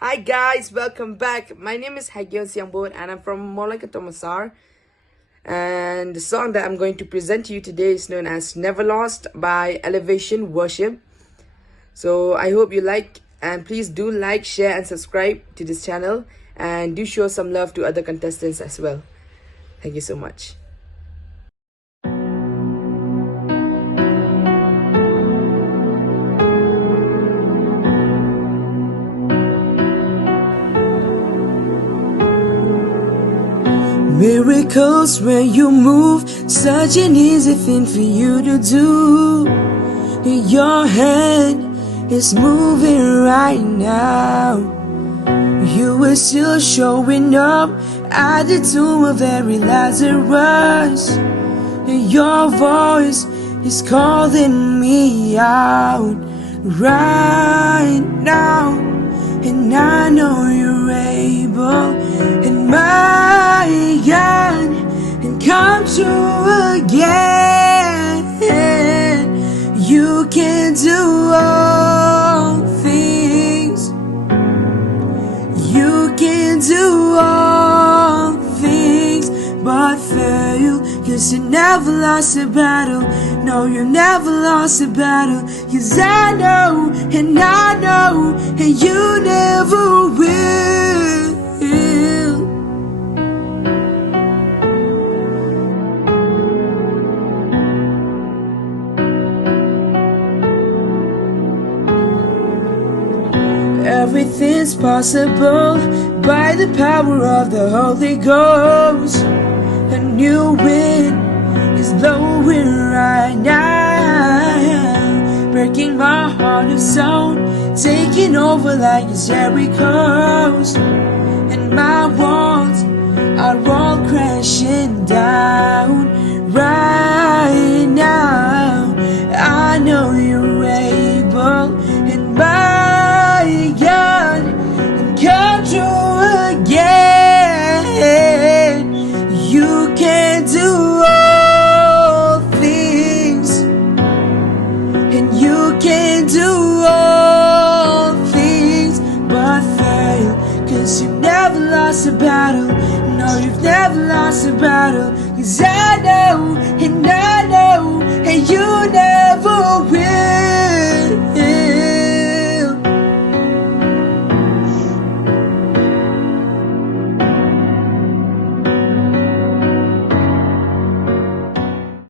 Hi guys, welcome back. My name is Hagion Siangbood and I'm from Molaka Tomasar. And the song that I'm going to present to you today is known as Never Lost by Elevation Worship. So I hope you like, and please do like, share and subscribe to this channel, and do show some love to other contestants as well. Thank you so much. Miracles when you move, such an easy thing for you to do. Your hand is moving right now. You are still showing up at the tomb of every Lazarus. Your voice is calling me out right now. And I know you're able, and my God, and come true again. You can do all things. You can do all things but fail. 'Cause you never lost a battle. No, you never lost a battle. 'Cause I know, and you never will. Everything's possible by the power of the Holy Ghost. A new wind is blowing right now, breaking my heart of stone, taking over like it's Jericho's. And my walls are all crashing down right now. I know you're able, and my God, and come true again. You can do all things, and you can do all things but fail. 'Cause you've never lost a battle. No, you've never lost a battle. 'Cause I know, and you never will.